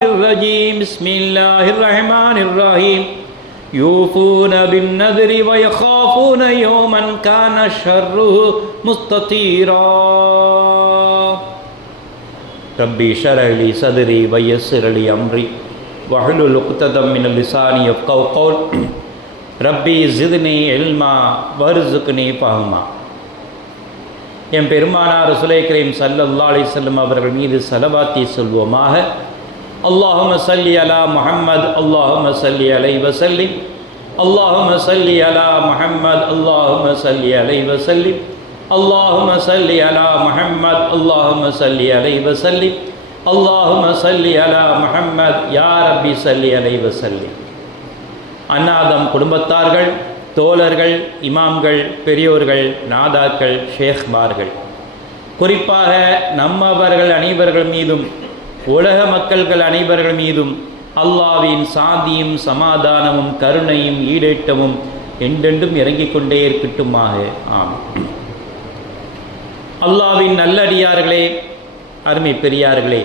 الرجيم بسم الله الرحمن الرحيم يوفون بالنذر ويخافون يوما كان شره مستطيرا ربي شرح لي صدري ويسر لي أمري واحلل عقدة من اللسان يفقهوا قول ربي زدني علما وارزقني فهما என் பெருமானார் ரசுலை கரீம் சல்லல்லா அலிசல்லம் அவர்கள் மீது சலவாத்தி சொல்வோமாக اللهم صل அலா محمد اللهم صل அலை وسلم اللهم صل அலா محمد اللهم صل அலை وسلم اللهم صل அலா محمد اللهم صل அலை وسلم اللهم صل அலா محمد يا ربي صل عليه وسلم அன்னாதம் குடும்பத்தார்கள் தோழர்கள் இமாம்கள் பெரியோர்கள் நாதாக்கள் ஷேக்மார்கள். குறிப்பாக நம்மவர்கள் அனைவர்கள் மீதும் உலக மக்கள்கள் அனைவர்கள் மீதும் அல்லாவின் சாந்தியும் சமாதானமும் கருணையும் ஈடேட்டமும் என்றென்றும் இறங்கிக் கொண்டே இருக்கட்டுமாக. ஆம் அல்லாவின் நல்லடியார்களே அருமை பெரியார்களே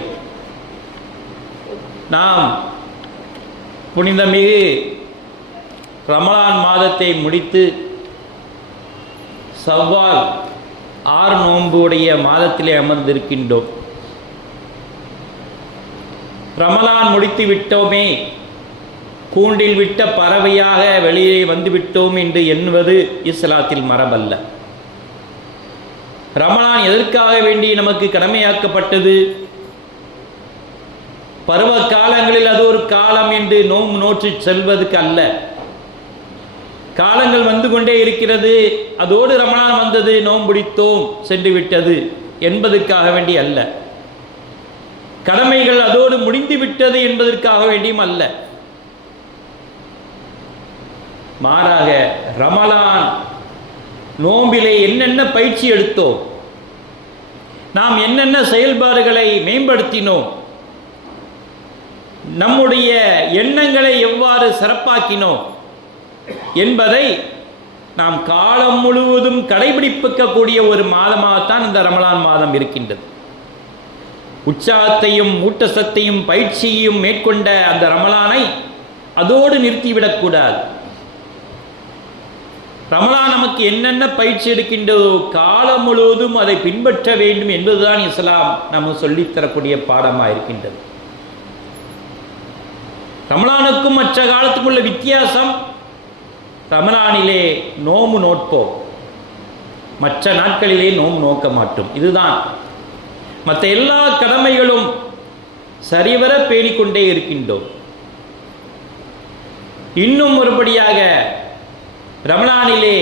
நாம் புனிதமிகு ரமலான் மாதத்தை முடித்து சவ்வால் ஆறு நோன்புடைய மாதத்திலே அமர்ந்திருக்கின்றோம். ரமலான் முடித்து விட்டோமே. கூண்டில் விட்ட பறவையாக வெளியே வந்து விட்டோம் என்று எண்ணுவது இஸ்லாத்தில் மரபல்ல. ரமலான் எதற்காக வேண்டி நமக்கு கடமையாக்கப்பட்டது? பருவ காலங்களில் அது ஒரு காலம் என்று நோம்பு நோற்று செல்வதற்கு அல்ல. காலங்கள் வந்து கொண்டே இருக்கிறது. அதோடு ரமணான் வந்தது நோம்பிடித்தோம் சென்று விட்டது என்பதற்காக வேண்டி அல்ல. கடமைகள் அதோடு முடிந்து விட்டது என்பதற்காக வேண்டியும் அல்ல மாறாக ரமலான் நோம்பிலே என்னென்ன பயிற்சி எடுத்தோம்? நாம் என்னென்ன செயல்பாடுகளை மேம்படுத்தினோம்? நம்முடைய எண்ணங்களை எவ்வாறு சிறப்பாக்கினோம்? என்பதை நாம் காலம் முழுவதும் கடைபிடிப்பிக்கக்கூடிய ஒரு மாதமாகத்தான் இந்த ரமலான் மாதம் இருக்கின்றது. உற்சாகத்தையும் ஊட்டசத்தையும் பயிற்சியையும் மேற்கொண்ட அந்த ரமலானை அதோடு நிறுத்திவிடக்கூடாது. ரமலான் நமக்கு என்னென்ன பயிற்சி எடுக்கின்றதோ காலம் முழுவதும் அதை பின்பற்ற வேண்டும் என்பதுதான் இஸ்லாம் நம்ம சொல்லித்தரக்கூடிய பாடமாக இருக்கின்றது. ரமலானுக்கும் மற்ற காலத்துக்கும் உள்ள வித்தியாசம் ரமலானிலே நோம்பு நோட்போம் மற்ற நாட்களிலே நோம்பு நோக்க மாட்டோம். இதுதான் மற்ற எல்லா கடமைகளும் சரிவர பேணிக்கொண்டே இருக்கின்றோம். இன்னும் ஒருபடியாக ரமலானிலே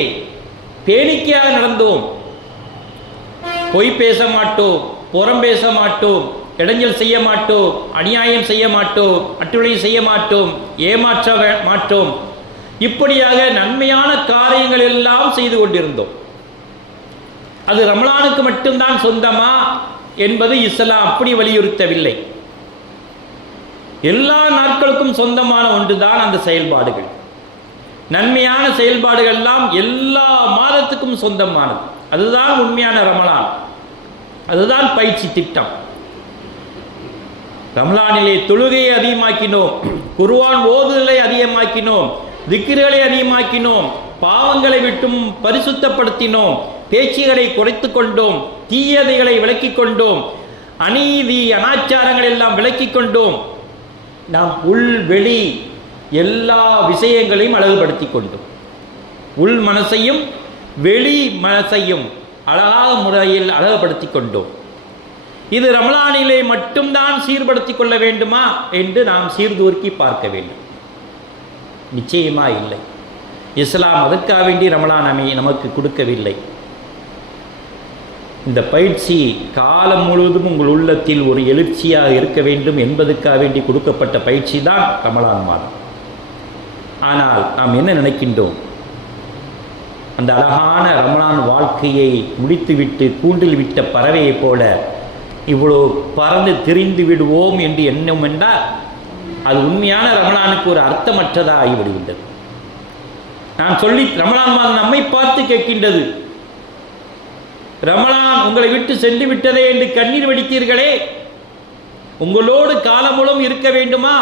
பேணிக்கையாக நடந்தோம். பொய் பேச மாட்டோம் புறம் பேச மாட்டோம் இடைஞ்சல் செய்ய மாட்டோம் அநியாயம் செய்ய மாட்டோம் அட்டுழை செய்ய மாட்டோம் ஏமாற்ற மாட்டோம். இப்படியாக நன்மையான காரியங்கள் எல்லாம் செய்து கொண்டிருந்தோம். அது ரமலானுக்கு மட்டும்தான் சொந்தமா? என்பது இஸ்லாம் அப்படி வலியுறுத்தவில்லை. எல்லா நாட்களுக்கும் சொந்தமான ஒன்றுதான் அந்த செயல்பாடுகள். நன்மையான செயல்பாடுகள் எல்லாம் எல்லா மாதத்துக்கும் சொந்தமானது. அதுதான் உண்மையான ரமலான். அதுதான் பயிற்சி திட்டம். ரமலானிலே தொழுகையை அதிகமாக்கினோம் குருவான் ஓதுதலை அதிகமாக்கினோம் திக்கிர்களை அதிகமாக்கினோம் பாவங்களை விட்டும் பரிசுத்தப்படுத்தினோம் பேச்சுகளை குறைத்து கொண்டோம் தீயதைகளை விலக்கிக் கொண்டோம். அநீதி அனாச்சாரங்கள் எல்லாம் விலக்கிக் கொண்டோம். நாம் உள் வெளி எல்லா விஷயங்களையும் அழகுபடுத்தி கொண்டோம். உள் மனசையும் வெளி மனசையும் அழகாக முறையில் அழகுபடுத்தி கொண்டோம். இது ரமலானிலே மட்டும்தான் சீர்படுத்தி கொள்ள வேண்டுமா என்று நாம் சீர்தூர்க்கி பார்க்க வேண்டும். நிச்சயமா இல்லை. இஸ்லாம் அதற்காக வேண்டி ரமலான் அமை நமக்கு கொடுக்கவில்லை. இந்த பயிற்சி காலம் முழுவதும் உங்கள் உள்ளத்தில் ஒரு எழுச்சியாக இருக்க வேண்டும் என்பதற்காக வேண்டி கொடுக்கப்பட்ட பயிற்சி தான் ரமலான் ஆனால் நாம் என்ன நினைக்கின்றோம்? அந்த அழகான ரமணான் வாழ்க்கையை முடித்துவிட்டு கூண்டில் விட்ட பறவையைப் போல இவ்வளோ பறந்து திரிந்து விடுவோம் என்று எண்ணம் என்றால் அது உண்மையான ரமணானுக்கு ஒரு அர்த்தமற்றதாக ஆகிவிடுகின்றது நான் சொல்லி ரமணான் மாதம் நம்மை பார்த்து கேட்கின்றது. ரமலான் உங்களை விட்டு சென்று விட்டதே என்று கண்ணீர் வடித்தீர்களே. உங்களோடு காலமுழும் இருக்க வேண்டுமா?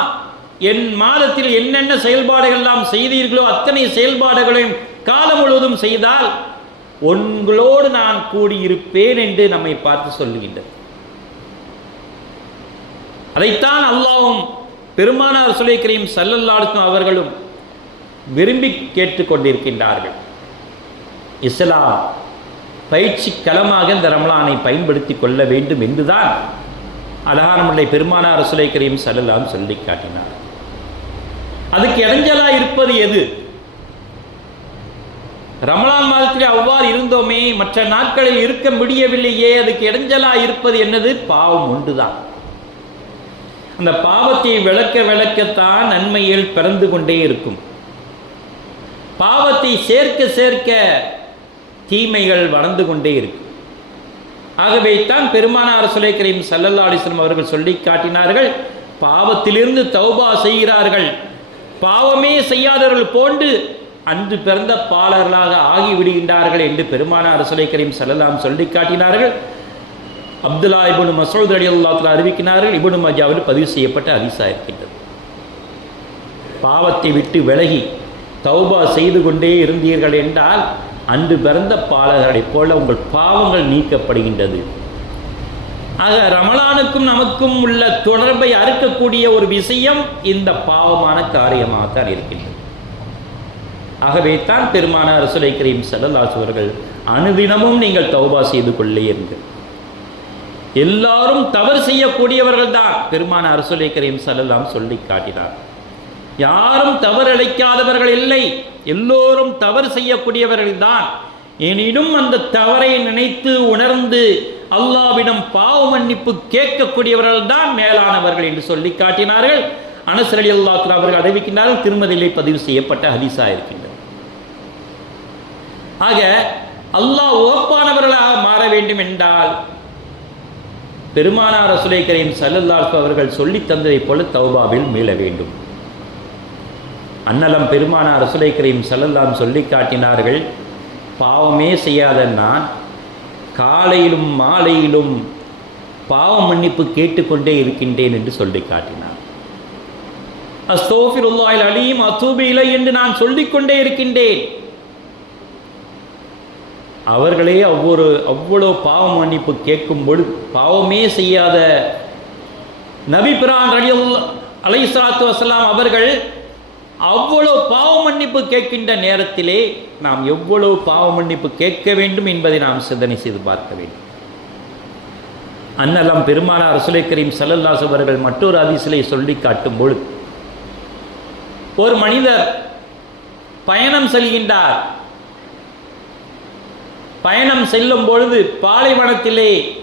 என் மாதத்தில் என்னென்ன செயல்பாடுகள் எல்லாம் செய்தீர்களோ அத்தனை செயல்பாடுகளையும் காலம் முழுவதும் செய்தால் உங்களோடு நான் கூடியிருப்பேன் என்று நம்மை பார்த்து சொல்லுகின்றது. அதைத்தான் அல்லாவும் பெருமானார் சுலைக்கரையும் சல்லல்லாடுக்கும் அவர்களும் விரும்பி கேட்டுக்கொண்டிருக்கின்றார்கள். இஸ்லாம் பயிற்சி களமாக இந்த ரமலானை பயன்படுத்தி கொள்ள வேண்டும் என்றுதான் அழகான முல்லை பெருமானார் சுலைக்கரையும் சல்லல்லாம் சொல்லி காட்டினார் அதுக்கு இடைஞ்சலா இருப்பது எது? ரமலான் மாதத்திலே அவ்வாறு இருந்தோமே மற்ற நாட்களில் இருக்க முடியவில்லையே அதுக்கு இடைஞ்சலா இருப்பது என்னது? பாவம் ஒன்றுதான். அந்த பாவத்தை விளக்க விளக்கத்தான் நன்மையில் பிறந்து கொண்டே இருக்கும். பாவத்தை சேர்க்க சேர்க்க தீமைகள் வளர்ந்து கொண்டே இருக்கு. ஆகவே தான் பெருமானார் சுலைக்கரையும் சல்லல்லா அலிஸ்லம் அவர்கள் சொல்லி காட்டினார்கள் பாவத்திலிருந்து தௌபா செய்கிறார்கள். பாவமே செய்யாதவர்கள் போன்று அன்று பிறந்த பாலர்களாக ஆகிவிடுகின்றார்கள் என்று பெருமானார் சுலைக்கரையும் சல்லல்லாம் சொல்லி காட்டினார்கள். அப்துல்லா இபுனு மசூத் அலி அல்லாத்தில் அறிவிக்கிறார்கள் இபுனு மஜாவில் பதிவு செய்யப்பட்ட அதிசா இருக்கின்றது. பாவத்தை விட்டு விலகி தௌபா செய்து கொண்டே இருந்தீர்கள் என்றால் அன்று பிறந்த பாலகரைப் போல உங்கள் பாவங்கள் நீக்கப்படுகின்றது. ஆக ரமலானுக்கும் நமக்கும் உள்ள தொடர்பை அறுக்கக்கூடிய ஒரு விஷயம் இந்த பாவமான காரியமாகத்தான் இருக்கின்றது. ஆகவே தான் பெருமானார் ரசுலை கரீம் சல்லல்லாஸ் அவர்கள் அனுதினமும் நீங்கள் தௌபா செய்து கொள்ளே இருங்கள் எல்லாரும் தவறு செய்யக்கூடியவர்கள் தான் பெருமான ரசுலை கரீம் சல்லல்லாம் சொல்லி காட்டினார். யாரும் தவறளிக்காதவர்கள் இல்லை. எல்லோரும் தவறு செய்யக்கூடியவர்கள் தான் எனினும் அந்த தவறை நினைத்து உணர்ந்து அல்லாவிடம் பாவ மன்னிப்பு கேட்கக்கூடியவர்கள் தான் மேலானவர்கள் என்று சொல்லி காட்டினார்கள். அனசரடி அலி அவர்கள் அறிவிக்கின்றார்கள் திருமதியிலே பதிவு செய்யப்பட்ட ஹதீஸா இருக்கின்றது. ஆக அல்லாஹ் ஓப்பானவர்களாக மாற வேண்டும் என்றால் பெருமானார் ரசுலை கரீம் அவர்கள் சொல்லி தந்ததைப் போல தௌபாவில் மீள வேண்டும். அன்னலம் பெருமானார் ரசுலை கரீம் செல்லெல்லாம் சொல்லி காட்டினார்கள் பாவமே செய்யாத நான் காலையிலும் மாலையிலும் பாவ மன்னிப்பு கேட்டுக்கொண்டே இருக்கின்றேன் என்று சொல்லி காட்டினார். அஸ்தோஃபிருல்லாயில் அலீம் இல்லை என்று நான் சொல்லிக்கொண்டே இருக்கின்றேன். அவர்களே ஒவ்வொரு அவ்வளோ பாவ மன்னிப்பு கேட்கும் பொழுது பாவமே செய்யாத நபி பிரான் அலி அலை சலாத்து வசலாம் அவர்கள் அவ்வளவு பாவ மன்னிப்பு கேட்கின்ற நேரத்திலே நாம் எவ்வளவு பாவ மன்னிப்பு கேட்க வேண்டும் என்பதை நாம் சிந்தனை செய்து பார்க்க வேண்டும். அன்னலாம் பெருமானார் சுலை கரீம் சல்லல்லாஸ் அவர்கள் மற்றொரு அதிசலை சொல்லி காட்டும் பொழுது ஒரு மனிதர் பயணம் செல்கின்றார். பயணம் செல்லும் பொழுது பாலைவனத்திலே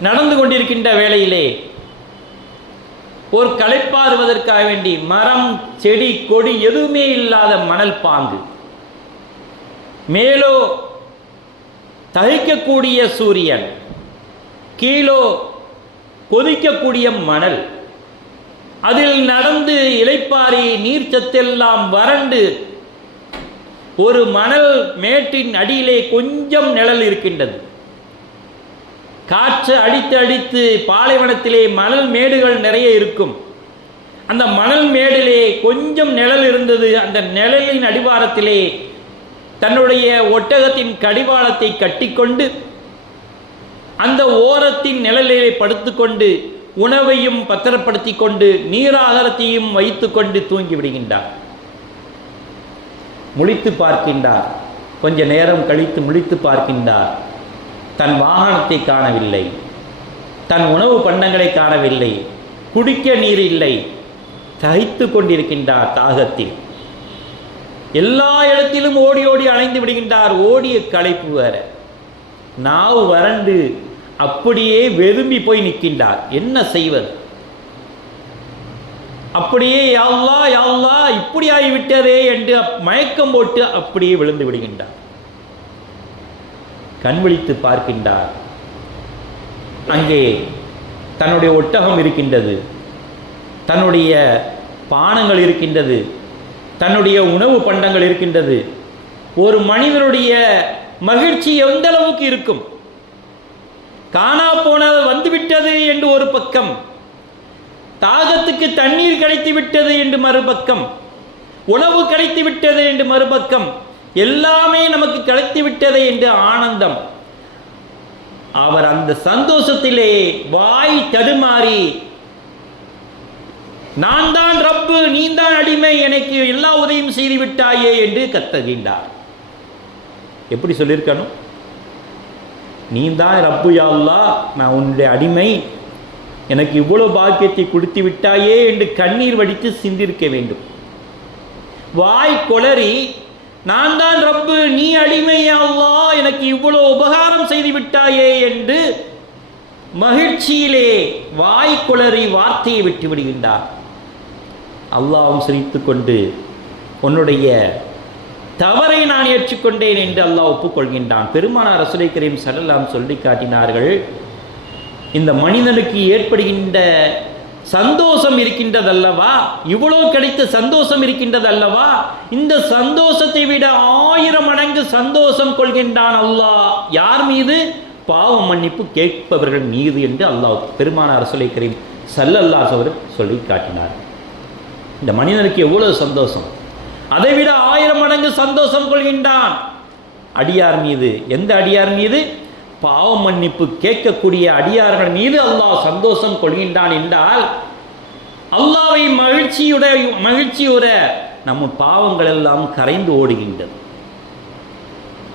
நடந்து கொண்டிருக்கின்ற வேளையிலே ஒரு களைப்பாறுவதற்காக வேண்டி மரம் செடி கொடி எதுவுமே இல்லாத மணல் பாங்கு. மேலோ தகைக்கக்கூடிய சூரியன் கீழோ கொதிக்கக்கூடிய மணல். அதில் நடந்து இலைப்பாரி நீர்ச்சத்தெல்லாம் வறண்டு ஒரு மணல் மேட்டின் அடியிலே கொஞ்சம் நிழல் இருக்கின்றது. காற்று அடித்து அடித்து பாலைவனத்திலே மணல் மேடுகள் நிறைய இருக்கும். அந்த மணல் மேடிலே கொஞ்சம் நிழல் இருந்தது. அந்த நிழலின் அடிவாரத்திலே தன்னுடைய ஒட்டகத்தின் கடிவாளத்தை கட்டிக்கொண்டு அந்த ஓரத்தின் நிழலிலே படுத்துக்கொண்டு உணவையும் பத்திரப்படுத்தி கொண்டு நீராகாரத்தையும் வைத்துக்கொண்டு தூங்கி விடுகின்றார். முழித்து பார்க்கின்றார். கொஞ்ச நேரம் கழித்து முழித்து பார்க்கின்றார். தன் வாகனத்தை காணவில்லை. தன் உணவு பண்டங்களை காணவில்லை. குடிக்க நீர் இல்லை. தகைத்து கொண்டிருக்கின்றார் தாகத்தில். எல்லா இடத்திலும் ஓடி ஓடி அலைந்து விடுகின்றார் ஓடிய களைப்பு வேற. நாவு வறண்டு அப்படியே வெதும்பி போய் நிற்கின்றார். என்ன செய்வது? அப்படியே யாழ்லா யாழ்லா இப்படி ஆகிவிட்டதே என்று மயக்கம் போட்டு அப்படியே விழுந்து விடுகின்றார். கண்விழித்து பார்க்கின்றார். அங்கே தன்னுடைய ஒட்டகம் இருக்கின்றது. தன்னுடைய பானங்கள் இருக்கின்றது. தன்னுடைய உணவு பண்டங்கள் இருக்கின்றது. ஒரு மனிதனுடைய மகிழ்ச்சி எந்த அளவுக்கு இருக்கும்? காணா போனது வந்துவிட்டது என்று ஒரு பக்கம். தாகத்துக்கு தண்ணீர் கிடைத்து விட்டது என்று மறுபக்கம். உணவு கிடைத்து விட்டது என்று மறுபக்கம். எல்லாமே நமக்கு கிடைத்து விட்டது என்று ஆனந்தம். அவர் அந்த சந்தோஷத்திலே வாய் தடுமாறி நான் தான் ரப்பு நீ தான் அடிமை எனக்கு எல்லா உதவியும் செய்து விட்டாயே என்று கத்தகின்றார். எப்படி சொல்லியிருக்கணும் நீ தான் ரப்பு யா நான் உன்னுடைய அடிமை எனக்கு இவ்வளவு பாக்கியத்தை கொடுத்து விட்டாயே என்று கண்ணீர் வடித்து சிந்திருக்க வேண்டும். வாய் கொளறி நான் தான் ரப்பு நீ அடிமை அல்லா அல்லாஹ் எனக்கு இவ்வளவு உபகாரம் செய்து விட்டாயே என்று மகிழ்ச்சியிலே வாய் குளறி வார்த்தையை விட்டு விடுகின்றார். அல்லாவும் சிரித்து கொண்டு உன்னுடைய தவறை நான் ஏற்றுக்கொண்டேன் என்று அல்லாஹ் ஒப்புக்கொள்கின்றான். பெருமானார் ரசூலை கரீம் சல்லல்லாம் சொல்லி காட்டினார்கள் இந்த மனிதனுக்கு ஏற்படுகின்ற சந்தோஷம் இருக்கின்றதல்லவா? இவ்வளோ கிடைத்த சந்தோஷம் இருக்கின்றதல்லவா? இந்த சந்தோஷத்தை விட ஆயிரம் மடங்கு சந்தோஷம் கொள்கின்றான் அல்லாஹ். யார் மீது? பாவம் மன்னிப்பு கேட்பவர்கள் மீது என்று அல்லாஹ் பெருமானார் ரசூலை கரீம் சல்லல்லாஸ் அவர் சொல்லி காட்டினார். இந்த மனிதனுக்கு எவ்வளவு சந்தோஷம்? அதை விட ஆயிரம் மடங்கு சந்தோஷம் கொள்கின்றான். அடியார் மீது எந்த அடியார் மீது? பாவ மன்னிப்பு கேட்கக்கூடிய அடியார்கள் மீது அல்லாஹ் சந்தோஷம் கொள்கின்றான் என்றால் அல்லாவை மகிழ்ச்சியுடைய மகிழ்ச்சியுற நம்ம பாவங்கள் எல்லாம் கரைந்து ஓடுகின்றது.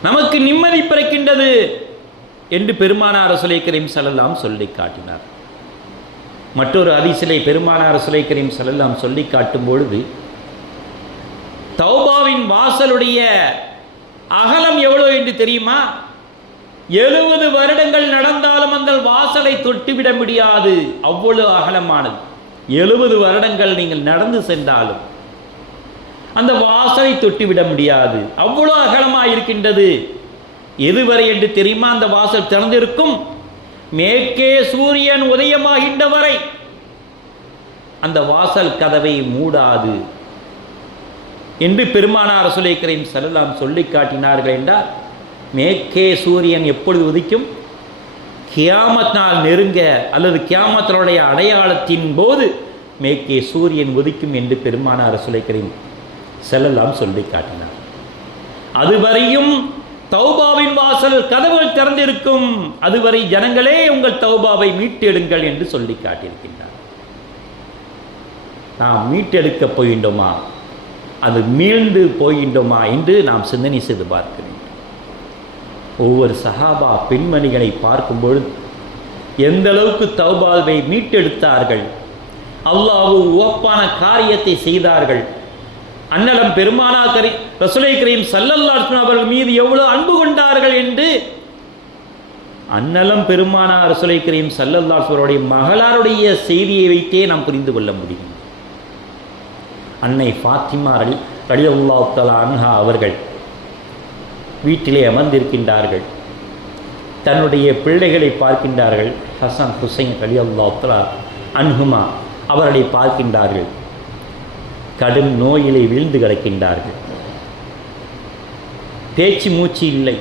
நமக்கு நிம்மதி பிறக்கின்றது என்று பெருமானார் சுலை கரீம் செல்லலாம் சொல்லி காட்டினார். மற்றொரு அதிசிலை பெருமானார் சுலை கரீம் செல்லலாம் சொல்லி காட்டும் பொழுது தௌபாவின் வாசலுடைய அகலம் எவ்வளோ என்று தெரியுமா? எழுபது வருடங்கள் நடந்தாலும் அந்த வாசலை தொட்டுவிட முடியாது. அவ்வளவு அகலமானது. எழுபது வருடங்கள் நீங்கள் நடந்து சென்றாலும் அந்த வாசலை தொட்டுவிட முடியாது. அவ்வளோ அகலமாக இருக்கின்றது எதுவரை என்று தெரியுமா? அந்த வாசல் திறந்திருக்கும். மேற்கே சூரியன் உதயமாகின்ற வரை அந்த வாசல் கதவை மூடாது என்று பெருமானார் சுலைக்கரையும் செல்லலாம் சொல்லி காட்டினார்கள் என்றால் மேற்கே சூரியன் எப்பொழுது உதிக்கும்? கியாமத் நாள் நெருங்க அல்லது கியாமத்தினுடைய அடையாளத்தின் போது மேற்கே சூரியன் உதிக்கும் என்று பெருமானார் சுலைக்கரையும் செல்லலாம் சொல்லி காட்டினார். அதுவரையும் தௌபாவின் வாசல் கதவுகள் திறந்திருக்கும். அதுவரை ஜனங்களே உங்கள் தௌபாவை மீட்டெடுங்கள் என்று சொல்லி காட்டியிருக்கின்றார். நாம் மீட்டெடுக்கப் போகின்றோமா? அது மீண்டு போகின்றோமா என்று நாம் சிந்தனை செய்து பார்க்கிறேன். ஒவ்வொரு சஹாபா பெண்மணிகளை பார்க்கும்பொழுது எந்த அளவுக்கு தௌபாவை மீட்டெடுத்தார்கள் அல்லாஹு உவப்பான காரியத்தை செய்தார்கள் அன்னலம் பெருமானா கரி ரசுலை கரீம் சல்லல்லாஸ்மன் அவர்கள் மீது எவ்வளவு அன்பு கொண்டார்கள் என்று அன்னலம் பெருமானா ரசுலை கரீம் சல்லல்லாஸ்வருடைய மகளாருடைய செய்தியை வைத்தே நாம் புரிந்து கொள்ள முடியும். அன்னை ஃபாத்திமா ரலி ரலி அல்லாஹலா அன்ஹா அவர்கள் வீட்டிலே அமர்ந்திருக்கின்றார்கள். தன்னுடைய பிள்ளைகளை பார்க்கின்றார்கள். ஹசன் ஹுசைன் அலி அல்லாத்ரா அன்ஹுமா அவர்களை பார்க்கின்றார்கள். கடும் நோயிலே வீழ்ந்து கிடக்கின்றார்கள். பேச்சு மூச்சு இல்லை.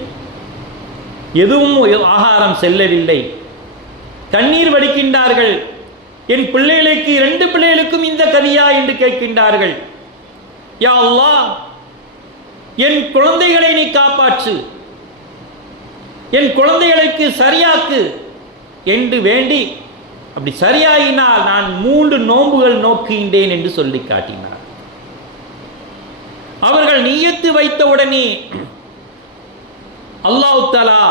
எதுவும் ஆகாரம் செல்லவில்லை. கண்ணீர் வடிக்கின்றார்கள். என் பிள்ளைகளுக்கு இரண்டு பிள்ளைகளுக்கும் இந்த கதியா என்று கேட்கின்றார்கள். யா அல்லாஹ் என் குழந்தைகளை நீ காப்பாற்று. என் குழந்தைகளுக்கு சரியாக்கு என்று வேண்டி அப்படி சரியாயினால் நான் மூன்று நோன்புகள் நோக்குகின்றேன் என்று சொல்லி காட்டினார். அவர்கள் நீயத்து வைத்த உடனே அல்லாஹ் தலா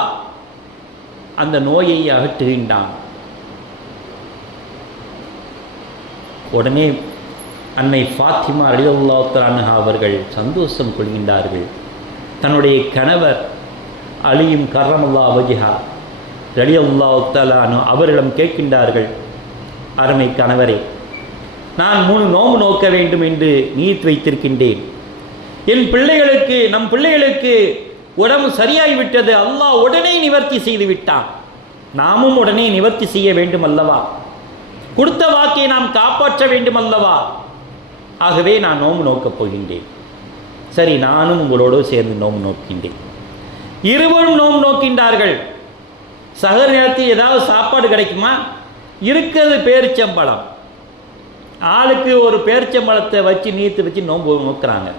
அந்த நோயை அகற்றுகின்றான். உடனே அன்னை ஃபாத்திமா அலிவுல்லாத்தலானஹா அவர்கள் சந்தோஷம் கொள்கின்றார்கள். தன்னுடைய கணவர் அலியும் கர்ரமுல்லா வஜிஹா ரலியல்லா அவரிடம் கேட்கின்றார்கள் அருமை கணவரே நான் மூணு நோம்பு நோக்க வேண்டும் என்று நீட் வைத்திருக்கின்றேன். என் பிள்ளைகளுக்கு நம் பிள்ளைகளுக்கு உடம்பு சரியாகிவிட்டது அல்லாஹ் உடனே நிவர்த்தி செய்து விட்டான். நாமும் உடனே நிவர்த்தி செய்ய வேண்டும் அல்லவா? கொடுத்த வாக்கை நாம் காப்பாற்ற வேண்டும் அல்லவா? ஆகவே நான் நோம்பு நோக்கப் போகின்றேன். சரி நானும் உங்களோடு சேர்ந்து நோம்பு நோக்கின்றேன். இருவரும் நோம்பு நோக்கின்றார்கள். சகர் நேரத்தில் ஏதாவது சாப்பாடு கிடைக்குமா? இருக்கிறது பேரிச்சம்பழம். ஆளுக்கு ஒரு பேரிச்சம்பழத்தை வச்சு நீத்து வச்சு நோம்பு நோக்கிறாங்க.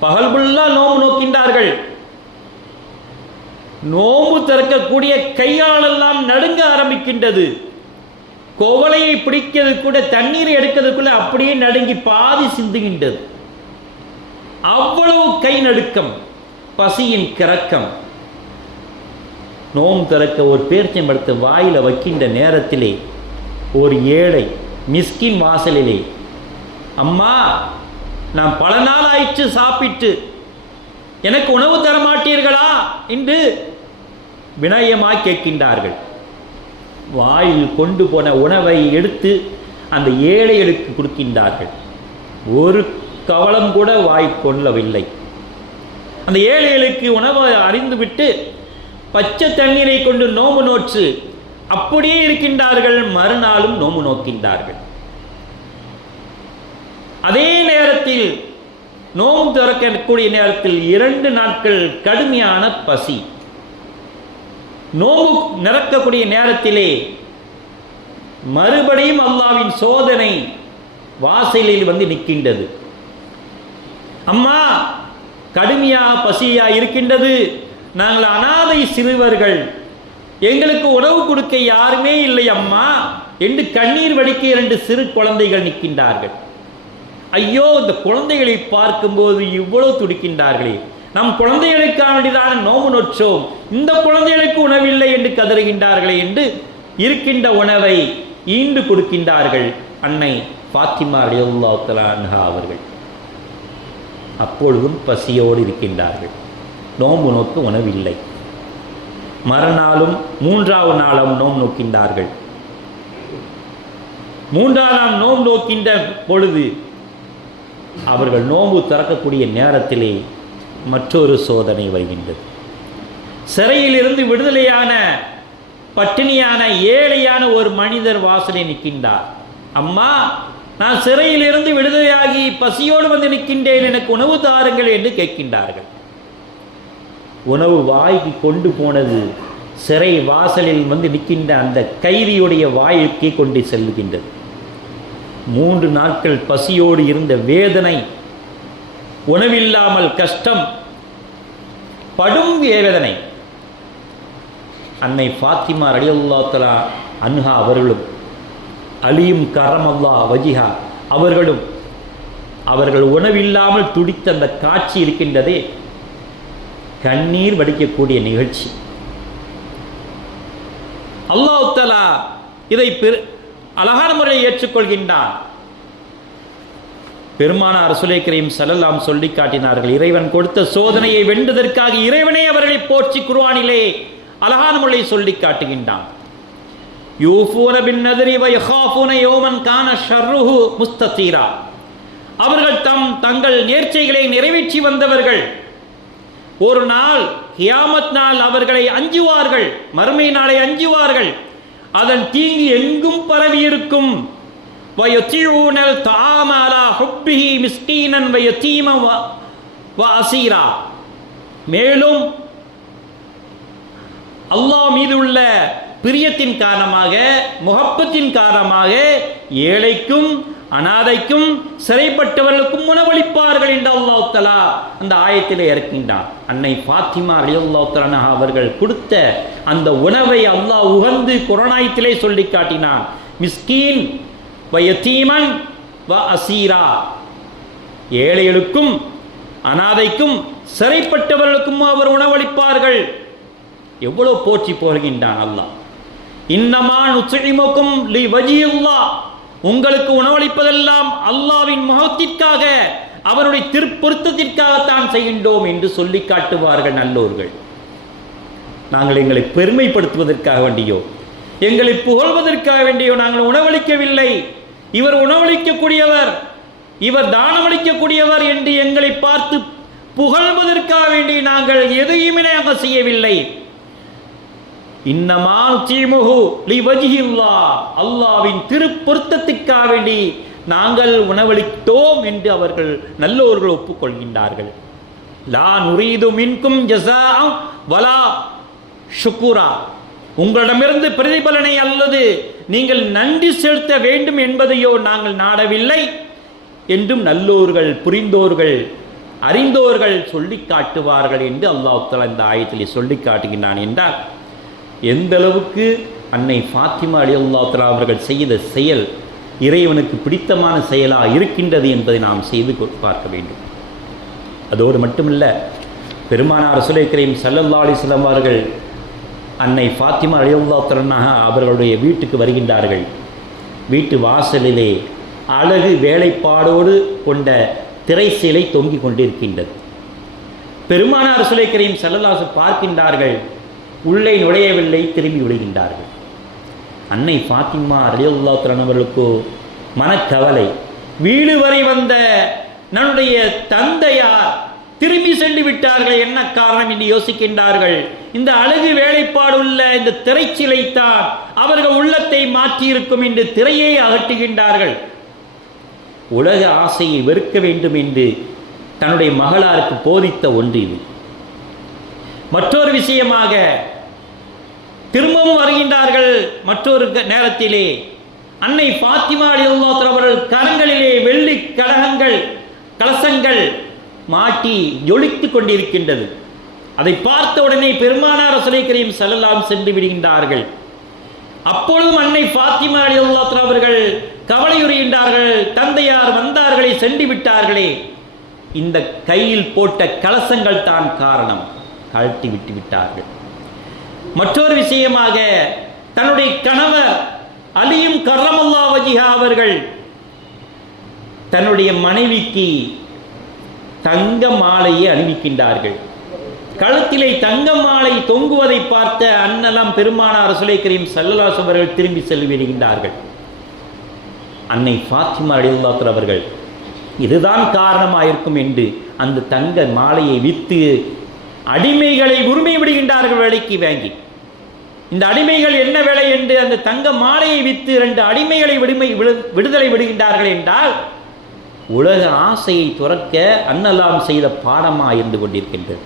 பகல் ஃபுல்லாக நோம்பு நோக்கின்றார்கள். நோம்பு திறக்கக்கூடிய கையாளெல்லாம் நடுங்க ஆரம்பிக்கின்றது. கோவலையை பிடிக்கிறது கூட தண்ணீரை எடுக்கிறதுக்குள்ள அப்படியே நடுங்கி பாதி சிந்துகின்றது. அவ்வளவு கை நடுக்கம் பசியின் கிறக்கம். நோம் திறக்க ஒரு பேர்ச்சம்பழத்தை வாயில வைக்கின்ற நேரத்திலே ஒரு ஏழை மிஸ்கின் வாசலிலே அம்மா நான் பல நாள் ஆயிற்று சாப்பிட்டு எனக்கு உணவு தர மாட்டீர்களா என்று வினயமாய் கேட்கின்றார்கள். வாயில் கொண்டு போன உணவை எடுத்து அந்த ஏழைகளுக்கு கொடுக்கின்றார்கள். ஒரு கவலம் கூட வாய் கொள்ளவில்லை. அந்த ஏழைகளுக்கு உணவை அறிந்துவிட்டு பச்சை தண்ணீரை கொண்டு நோம்பு நோற்று அப்படியே இருக்கின்றார்கள். மறுநாளும் நோம்பு நோக்கின்றார்கள். அதே நேரத்தில் நோம்பு திறக்கக்கூடிய நேரத்தில் இரண்டு நாட்கள் கடுமையான பசி. நோம்பு நிறக்கக்கூடிய நேரத்திலே மறுபடியும் அல்லாவின் சோதனை வாசலில் வந்து நிற்கின்றது. அம்மா கடுமையா பசியா இருக்கின்றது. நாங்கள் அனாதை சிறுவர்கள். எங்களுக்கு உணவு கொடுக்க யாருமே இல்லை அம்மா என்று கண்ணீர் வடிக்க இரண்டு சிறு குழந்தைகள் நிற்கின்றார்கள். ஐயோ இந்த குழந்தைகளை பார்க்கும்போது இவ்வளவு துடிக்கின்றார்களே. நம் குழந்தைகளுக்காக வேண்டிதான் நோவு நொற்றோம் இந்த குழந்தைகளுக்கு உணவில்லை என்று கதறுகின்றார்களே என்று இருக்கின்ற உணவை ஈண்டு கொடுக்கின்றார்கள் அன்னை பாத்திமா அலியுல்லா அவர்கள். அப்பொழுதும் பசியோடு இருக்கின்றார்கள். நோம்பு நோக்கு உணவில்லை. மறுநாளும் மூன்றாவது நாளும் நோம்பு நோக்கின்றார்கள். மூன்றாம் நோம்பு நோக்கின்ற பொழுது அவர்கள் நோம்பு திறக்கக்கூடிய நேரத்திலே மற்றொரு சோதனை வருகின்றது. சிறையிலிருந்து விடுதலையான பட்டினியான ஏழையான ஒரு மனிதர் வாசலை நிற்கின்றார். அம்மா நான் சிறையிலிருந்து விடுதலையாகி பசியோடு வந்து நிற்கின்றேன் எனக்கு உணவு தாருங்கள் என்று கேட்கின்றார்கள். உணவு வாய்க்கு கொண்டு போனது சிறை வாசலில் வந்து நிற்கின்ற அந்த கைதியுடைய வாயுக்கு கொண்டு செல்லுகின்றது மூன்று நாட்கள் பசியோடு இருந்த வேதனை உணவில்லாமல் கஷ்டம் படும் வேதனை. அன்னை ஃபாத்திமா ரலியல்லா தலா அன்ஹா அவர்களும் அலியும் கரமல்லா வஜிஹா அவர்களும் அவர்கள் உணவில்லாமல் துடித்த அந்த காட்சி இருக்கின்றதே கண்ணீர் வடிக்கக்கூடிய நிகழ்ச்சி. அல்லாஹ் தலா இதை பெரு அழகான முறையில் ஏற்றுக்கொள்கின்றான். பெருமானார் ரசூலை கரீம் சொல்லி காட்டினார்கள் இறைவன் கொடுத்த சோதனையை வென்றதற்காக இறைவனே அவர்களை போற்றி குருவானிலே அழகான முறையில் சொல்லி காட்டுகின்றான். யூஃபூன பின் நதரி வ கான ஷர்ருஹு முஸ்ததீரா. அவர்கள் தம் தங்கள் நேர்ச்சைகளை நிறைவேற்றி வந்தவர்கள். ஒரு நாள் ஹியாமத் நாள் அவர்களை அஞ்சுவார்கள் மறுமை நாளை அஞ்சுவார்கள். அதன் தீங்கு எங்கும் பரவி இருக்கும் வயத்தீஊனல் தாமலா ஹுப்பிஹி மிஸ்கீனன் வயத்தீம வ அசீரா மேலும் அல்லாஹ் மீது உள்ள பிரியத்தின் காரணமாக முகப்பத்தின் காரணமாக ஏழைக்கும் அனாதைக்கும் சிறைப்பட்டவர்களுக்கும் உணவளிப்பார்கள் என்று அல்லாஹ் தலா அந்த ஆயத்திலே இறக்கின்றான் அன்னை பாத்திமா அலியுல்லா அவர்கள் கொடுத்த அந்த உணவை அல்லாஹ் உகந்து குரணாயத்திலே சொல்லி காட்டினான். மிஸ்கீன் வயத்தீமன் வ அசீரா. ஏழைகளுக்கும் அனாதைக்கும் சிறைப்பட்டவர்களுக்கும் அவர் உணவளிப்பார்கள். எவ்வளோ போற்றி போகின்றான் அல்லாஹ். இன்னமான் நுச்சிமுக்கும் லி வஜியுல்லா உங்களுக்கு உணவளிப்பதெல்லாம் அல்லாவின் முகத்திற்காக அவருடைய திருப்பொருத்தத்திற்காகத்தான் செய்கின்றோம் என்று சொல்லி காட்டுவார்கள் நல்லோர்கள். நாங்கள் எங்களை பெருமைப்படுத்துவதற்காக வேண்டியோ எங்களை புகழ்வதற்காக வேண்டியோ நாங்கள் உணவளிக்கவில்லை. இவர் உணவளிக்கக்கூடியவர். இவர் தானமளிக்கக்கூடியவர் என்று எங்களை பார்த்து புகழ்வதற்காக வேண்டி நாங்கள் எதையுமே நாங்கள் செய்யவில்லை. இன்னமா தீமுகு லி அல்லாவின் திருப்பொருத்தத்திற்காக வேண்டி நாங்கள் உணவளித்தோம் என்று அவர்கள் நல்லோர்கள் ஒப்புக்கொள்கின்றார்கள். லா நுரீது மின்கும் ஜசாம் வலா ஷுக்குரா உங்களிடமிருந்து பிரதிபலனை அல்லது நீங்கள் நன்றி செலுத்த வேண்டும் என்பதையோ நாங்கள் நாடவில்லை என்றும் நல்லோர்கள் புரிந்தோர்கள் அறிந்தோர்கள் சொல்லி காட்டுவார்கள் என்று அல்லாஹால இந்த ஆயத்தில் சொல்லி காட்டுகின்றான் என்றால் எந்த அளவுக்கு அன்னை ஃபாத்திமா அலி அல்லா அவர்கள் செய்த செயல் இறைவனுக்கு பிடித்தமான செயலாக இருக்கின்றது என்பதை நாம் செய்து கொ- பார்க்க வேண்டும். அதோடு மட்டுமல்ல பெருமானார் சுலை கரீம் சல்லல்லா அலிஸ்லாம் அவர்கள் அன்னை ஃபாத்திமா அழியுல்லாத்திரனாக அவர்களுடைய வீட்டுக்கு வருகின்றார்கள். வீட்டு வாசலிலே அழகு வேலைப்பாடோடு கொண்ட திரை சிலை தொங்கிக் கொண்டிருக்கின்றது. பெருமானார் சுலைக்கரையும் செல்லலாசு பார்க்கின்றார்கள். உள்ளே நுழையவில்லை திரும்பி விடுகின்றார்கள் அன்னை ஃபாத்திமா ரலியுல்லாத்தரன் அவர்களுக்கோ மனக்கவலை. வீடு வரை வந்த நம்முடைய தந்தையார் திரும்பி சென்று விட்டார்கள். என்ன காரணம் என்று யோசிக்கின்றார்கள். இந்த அழகு வேலைப்பாடுள்ள இந்த திரைச்சிலைத்தான் அவர்கள் உள்ளத்தை மாற்றியிருக்கும் என்று திரையை அகற்றுகின்றார்கள். உலக ஆசையை வெறுக்க வேண்டும் என்று தன்னுடைய மகளாருக்கு போதித்த ஒன்று இது. மற்றொரு விஷயமாக திரும்பவும் வருகின்றார்கள் மற்றொரு க- நேரத்திலே. அன்னை பாத்திமா அவர்கள் கரங்களிலே வெள்ளி கடகங்கள் கலசங்கள் மாட்டி ஜொலித்துக் கொண்டிருக்கின்றது. அதை பார்த்த உடனே பெருமானார் சுலைக்கரையும் செல்லலாம் சென்று விடுகின்றார்கள். அப்பொழுதும் அன்னை ஃபாத்திமா அல்லாத்ரா அவர்கள் கவலையுறுகின்றார்கள். தந்தையார் வந்தார்களே சென்று விட்டார்களே. இந்த கையில் போட்ட கலசங்கள் தான் காரணம். கழட்டி விட்டு விட்டார்கள். மற்றொரு விஷயமாக தன்னுடைய கணவர் அலியும் கரமல்லா வஜிஹா அவர்கள் தன்னுடைய மனைவிக்கு தங்க மாலையை அணிவிக்கின்றார்கள். கழுத்திலே தங்க மாலை தொங்குவதை பார்த்த அன்னலாம் பெருமானார் சுலை கரீம் சல்லல்லாஸ் அவர்கள் திரும்பி செல்விடுகின்றார்கள் அன்னை ஃபாத்திமா அலிவுல்லாத்தர் அவர்கள் இதுதான் காரணமாயிருக்கும் என்று அந்த தங்க மாலையை விற்று அடிமைகளை உரிமை விடுகின்றார்கள் வேலைக்கு வாங்கி. இந்த அடிமைகள் என்ன வேலை என்று அந்த தங்க மாலையை விற்று இரண்டு அடிமைகளை விடுமை விடு- விடுதலை விடுகின்றார்கள் என்றால் உலக ஆசையை துறக்க அன்னலாம் செய்த பாடமா இருந்து கொண்டிருக்கின்றது.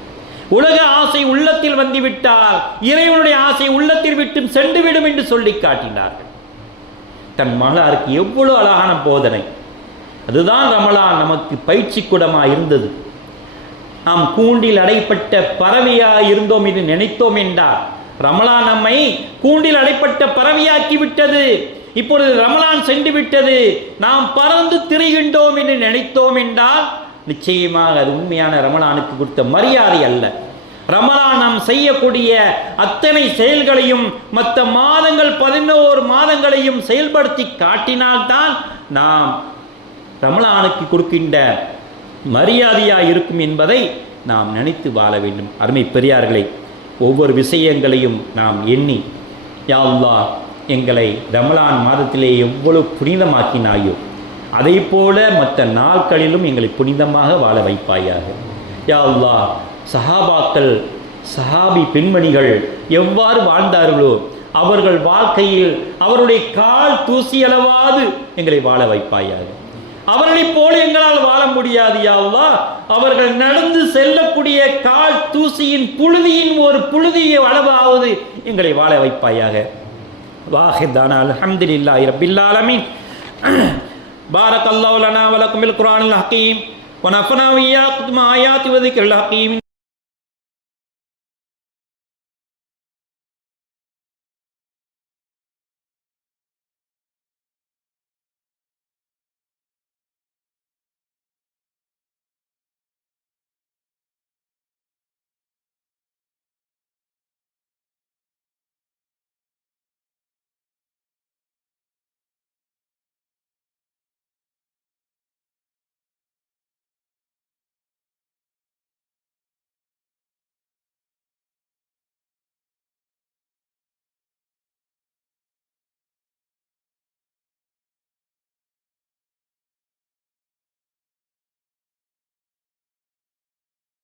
உலக ஆசை உள்ளத்தில் வந்துவிட்டால் இறைவனுடைய ஆசை உள்ளத்தில் விட்டும் சென்றுவிடும் என்று சொல்லி காட்டினார்கள். தன் மகளாருக்கு எவ்வளவு அழகான போதனை. அதுதான் ரமலான் நமக்கு பயிற்சி கூடமா இருந்தது. நாம் கூண்டில் அடைப்பட்ட பறவையா இருந்தோம் என்று நினைத்தோம் என்றார் ரமலான் நம்மை கூண்டில் அடைப்பட்ட பறவையாக்கி விட்டது. இப்பொழுது ரமலான் சென்று விட்டது நாம் பறந்து திரிகின்றோம் என்று நினைத்தோம் என்றால் நிச்சயமாக அது உண்மையான ரமலானுக்கு கொடுத்த மரியாதை அல்ல. ரமலான் நாம் செய்யக்கூடிய அத்தனை செயல்களையும் மற்ற மாதங்கள் பதினோரு மாதங்களையும் செயல்படுத்தி காட்டினால்தான் நாம் ரமலானுக்கு கொடுக்கின்ற மரியாதையாக இருக்கும் என்பதை நாம் நினைத்து வாழ வேண்டும். அருமை பெரியார்களை ஒவ்வொரு விஷயங்களையும் நாம் எண்ணி யா எங்களை ரமலான் மாதத்திலே எவ்வளவு புனிதமாக்கினாயோ அதை போல மற்ற நாட்களிலும் எங்களை புனிதமாக வாழ வைப்பாயாக. யா அல்லா சஹாபாக்கள் சஹாபி பெண்மணிகள் எவ்வாறு வாழ்ந்தார்களோ அவர்கள் வாழ்க்கையில் அவருடைய கால் தூசியளவாது எங்களை வாழ வைப்பாயாக. அவர்களைப் போல எங்களால் வாழ முடியாது யாவா அவர்கள் நடந்து செல்லக்கூடிய கால் தூசியின் புழுதியின் ஒரு புழுதிய அளவாவது எங்களை வாழ வைப்பாயாக. وآخر دعوانا الحمد لله رب العالمين بارك الله لنا ولكم القرآن الحكيم ونفنا وإياكم آيات وذكر الحكيم